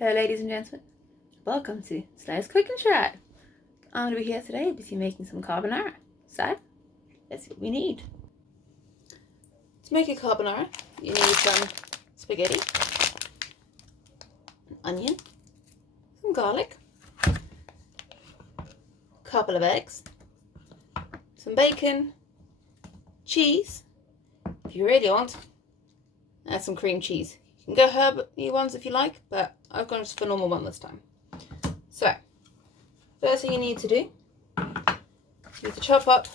Hello ladies and gentlemen, welcome to Snow's Cooking Show. I'm going to be here today busy making some carbonara. So, let's see what we need. To make a carbonara, you need some spaghetti, an onion, some garlic, a couple of eggs, some bacon, cheese, if you really want, and some cream cheese. You can go herby ones if you like, but I've gone just for normal one this time. So, first thing you need to do, you need to chop up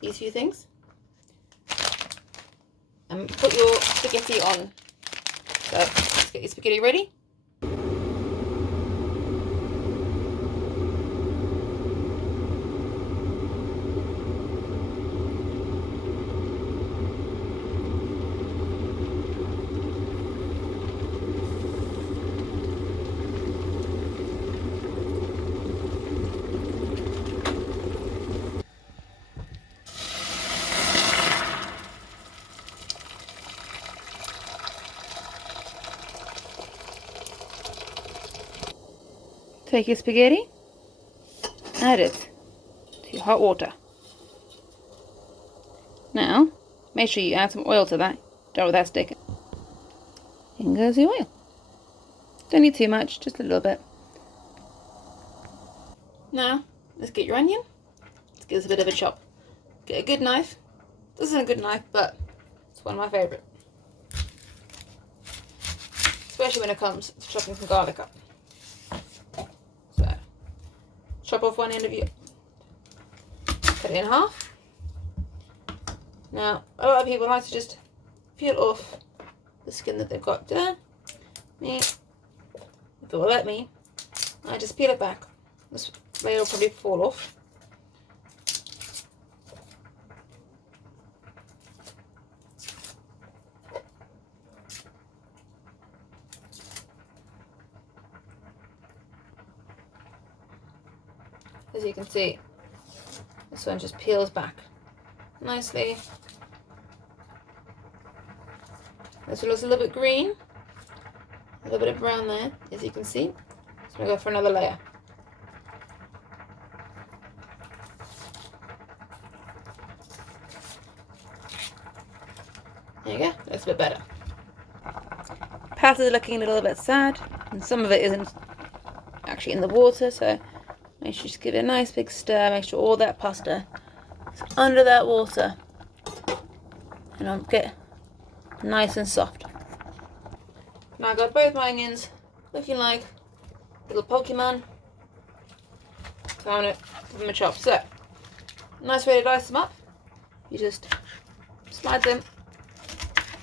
these few things and put your spaghetti on. So, let's get your spaghetti ready. Take your spaghetti, add it to your hot water. Now, make sure you add some oil to that. Don't want that sticking. In goes the oil. Don't need too much, just a little bit. Now, let's get your onion. Let's give this a bit of a chop. Get a good knife. This isn't a good knife, but it's one of my favourite. Especially when it comes to chopping some garlic up. Chop off one end of you, cut it in half. Now, a lot of people like to just peel off the skin that they've got there. Me, if it will let me, I just peel it back. This layer will probably fall off. As you can see, this one just peels back nicely. This one looks a little bit green, a little bit of brown there, as you can see. So I'm going to go for another layer. There you go, looks a bit better. Pasta is looking a little bit sad, and some of it isn't actually in the water, so make sure you just give it a nice big stir. Make sure all that pasta is under that water, and I'll get nice and soft. Now I've got both my onions looking like little Pokemon. So I'm going to give them a chop. So, nice way to dice them up. You just slide them.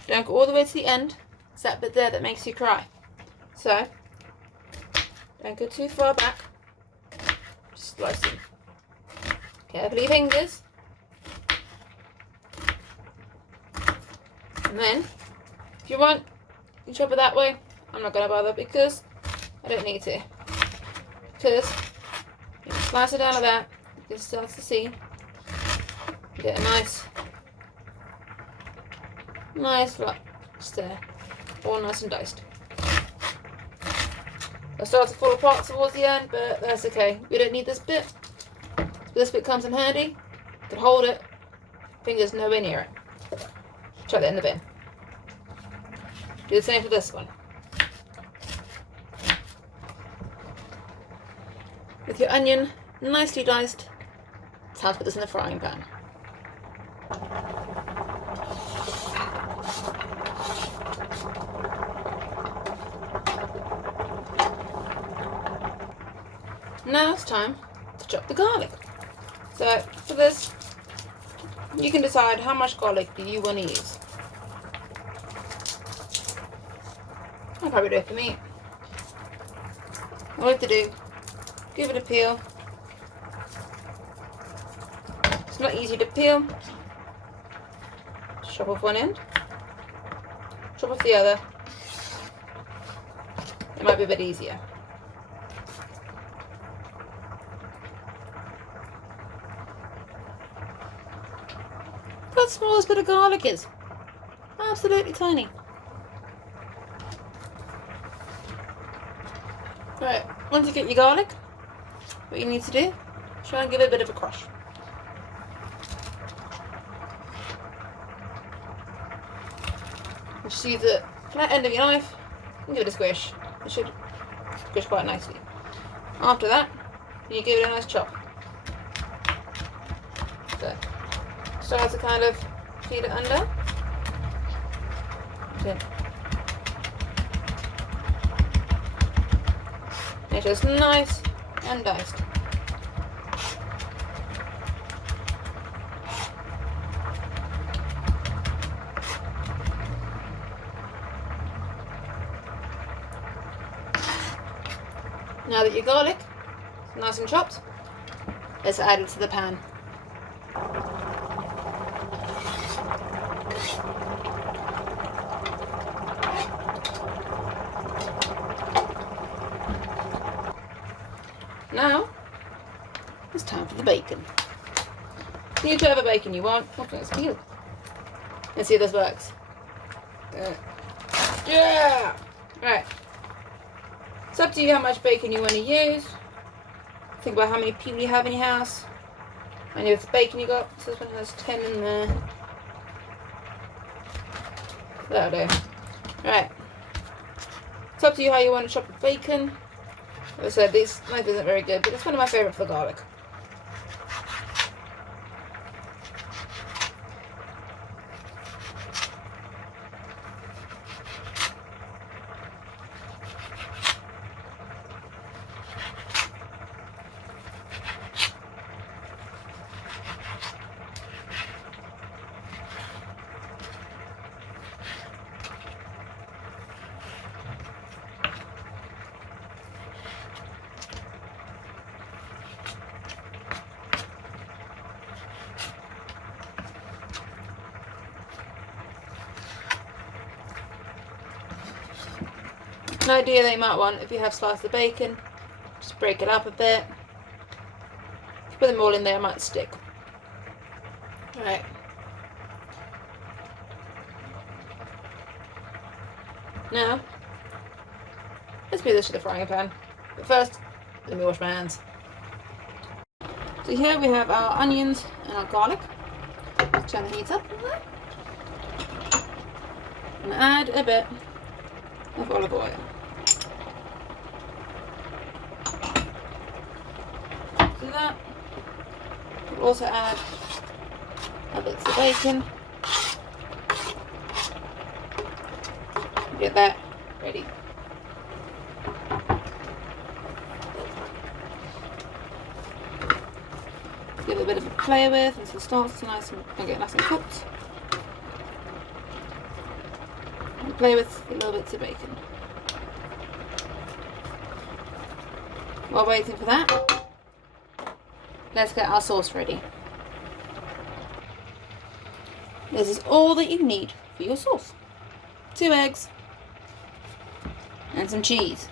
Don't go all the way to the end. It's that bit there that makes you cry. So, don't go too far back. Just slice them. Carefully fingers. And then, if you want, you chop it that way. I'm not going to bother because I don't need to. Because you can slice it down like that. You can start to see. You get a nice just there. All nice and diced. It'll start to fall apart towards the end, but that's okay. We don't need this bit. This bit comes in handy. You can hold it. Fingers nowhere near it. Chuck that in the bin. Do the same for this one. With your onion nicely diced, it's time to put this in the frying pan. Now it's time to chop the garlic. So for this, you can decide how much garlic do you want to use. I'll probably do it for me. All I have to do, give it a peel. It's not easy to peel. Chop off one end, chop off the other. It might be a bit easier. Look how small this bit of garlic is. Absolutely tiny. Right, once you get your garlic, what you need to do, try and give it a bit of a crush. Just use the flat end of your knife and give it a squish. It should squish quite nicely. After that, you give it a nice chop. So, start to kind of feed it under. Okay. Make sure it's nice and diced. Now that your garlic is nice and chopped, let's add it to the pan. Now, it's time for the bacon. Use whatever bacon you want. Let's see if this works. Yeah! Right. It's up to you how much bacon you want to use. Think about how many people you have in your house. I know it's bacon you got. So this one has 10 in there. That'll do. Right. It's up to you how you want to chop the bacon. As I said, this knife isn't very good, but it's one of my favourite for garlic. An idea that you might want, if you have sliced of bacon, just break it up a bit. If you put them all in there, it might stick. Alright. Now, let's move this to the frying pan. But first, let me wash my hands. So here we have our onions and our garlic. Let's turn the heat up. And add a bit of olive oil. Do that. We'll also add a bit of bacon. Get that ready. Give it a bit of a play with until it starts to get nice and cooked. And play with a little bits of bacon. While waiting for that, let's get our sauce ready. This is all that you need for your sauce. 2 eggs and some cheese.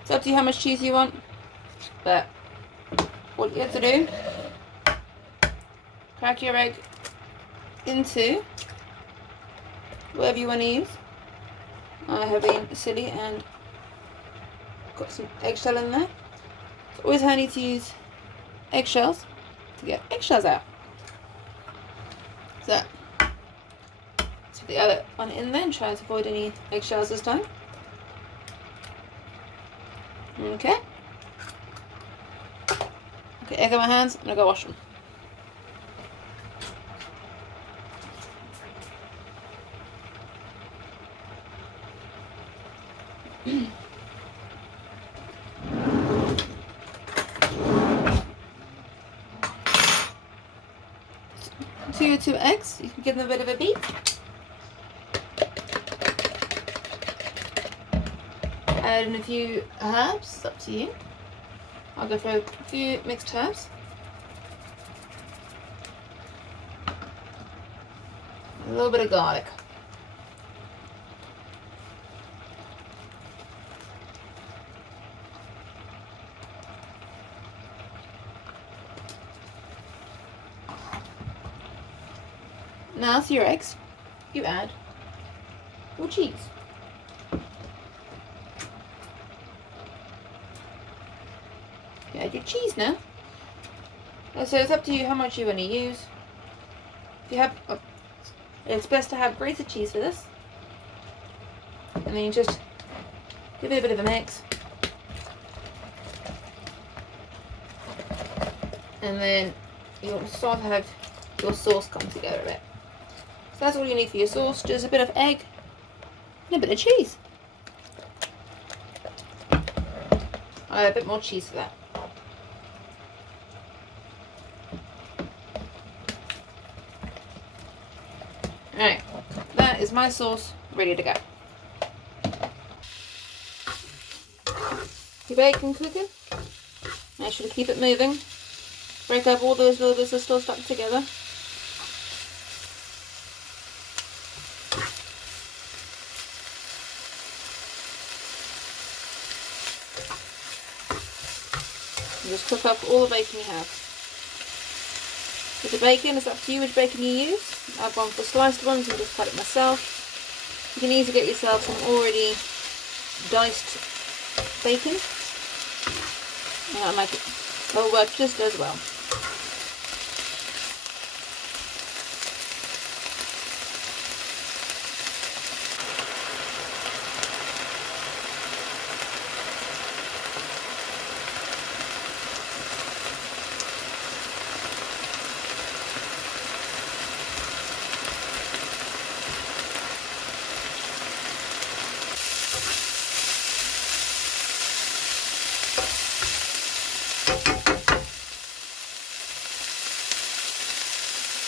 It's up to you how much cheese you want, but what you have to do, crack your egg into whatever you want to use. I have been silly and got some eggshell in there. It's always handy to use eggshells to get eggshells out. So, let's put the other one in there and try to avoid any eggshells this time. Okay. Okay, egg on my hands, I'm gonna go wash them. Two eggs, you can give them a bit of a beat. Add in a few herbs, it's up to you. I'll go for a few mixed herbs. A little bit of garlic. Now to your eggs, you add your cheese. your cheese now. And so it's up to you how much you want to use. If you have, it's best to have grated cheese for this. And then you just give it a bit of a mix. And then you'll start to have your sauce come together a bit. So that's all you need for your sauce, just a bit of egg and a bit of cheese. I'll add a bit more cheese for that. Alright, that is my sauce ready to go. Your bacon cooking. Make sure to keep it moving. Break up all those little bits that are still stuck together. And just cook up all the bacon you have. With the bacon, it's up to you which bacon you use. I've gone for sliced ones and just cut it myself. You can easily get yourself some already diced bacon. And it'll work just as well.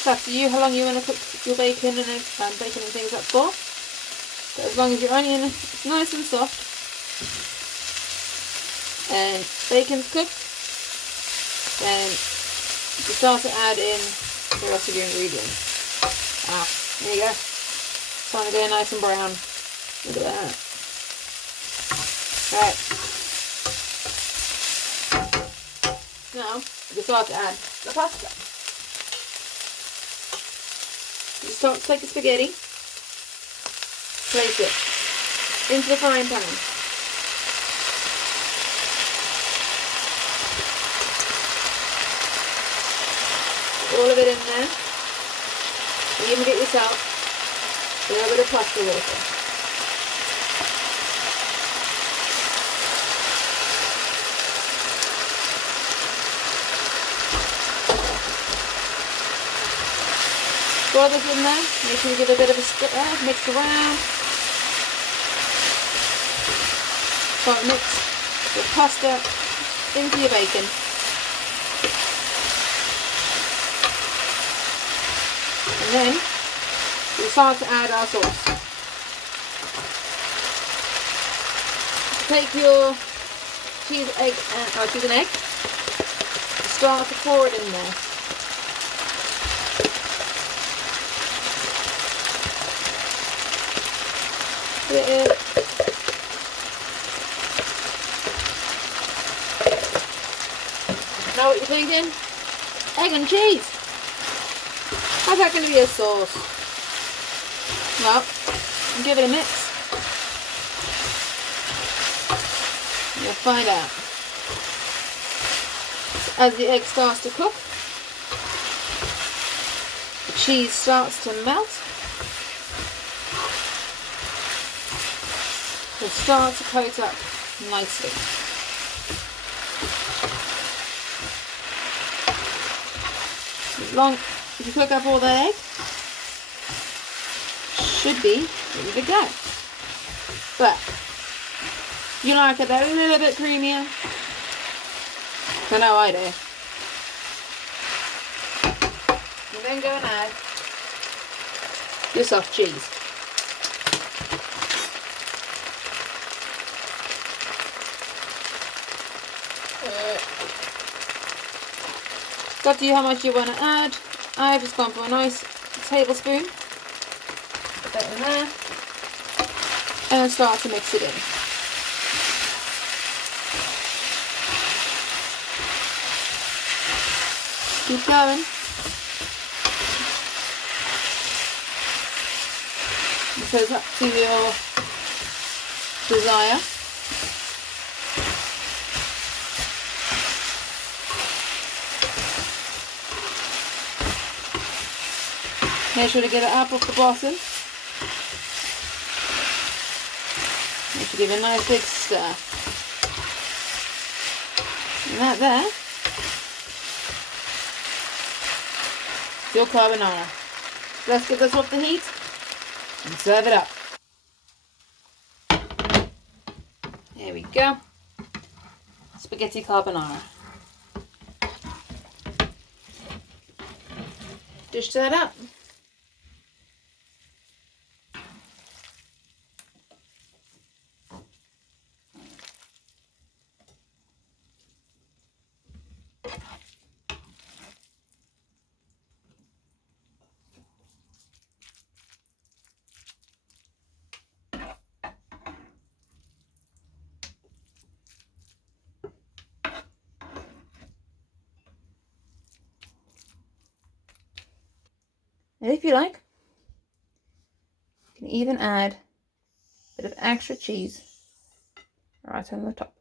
It's up to you how long you want to cook your bacon and things up for. But as long as your onion is nice and soft and bacon's cooked, then you start to add in the rest of your ingredients. There you go. It's starting to go nice and brown. Look at that. Right. Now you start to add the pasta. You start to take the spaghetti, place it into the frying pan. Put all of it in there. You even get yourself a little bit of pasta water. Throw this in there, make sure you give it a bit of a stir, mix around. So mix the pasta into your bacon. And then we start to add our sauce. Take your cheese and egg, start to pour it in there. Put it in. Know what you're thinking? Egg and cheese. How's that going to be a sauce? Well, give it a mix. You'll find out. As the egg starts to cook, the cheese starts to melt. It'll start to coat up nicely. If you cook up all the egg, should be ready to go. But you like it a little bit creamier? I know I do. And then go and add your soft cheese. It's up to you how much you want to add. I've just gone for a nice tablespoon. Put that in there. And then start to mix it in. Keep going. So it's up to your desire. Make sure to get it up off the bottom. Make sure to give it a nice big stir. And that there is your carbonara. So let's get this off the heat and serve it up. There we go. Spaghetti carbonara. Dish that up. And if you like, you can even add a bit of extra cheese right on the top.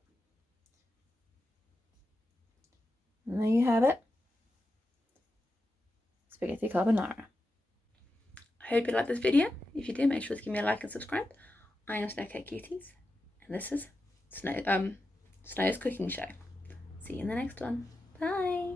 And there you have it. Spaghetti carbonara. I hope you liked this video. If you do, make sure to give me a like and subscribe. I am Snowcatcuties, and this is Snow's cooking show. See you in the next one. Bye.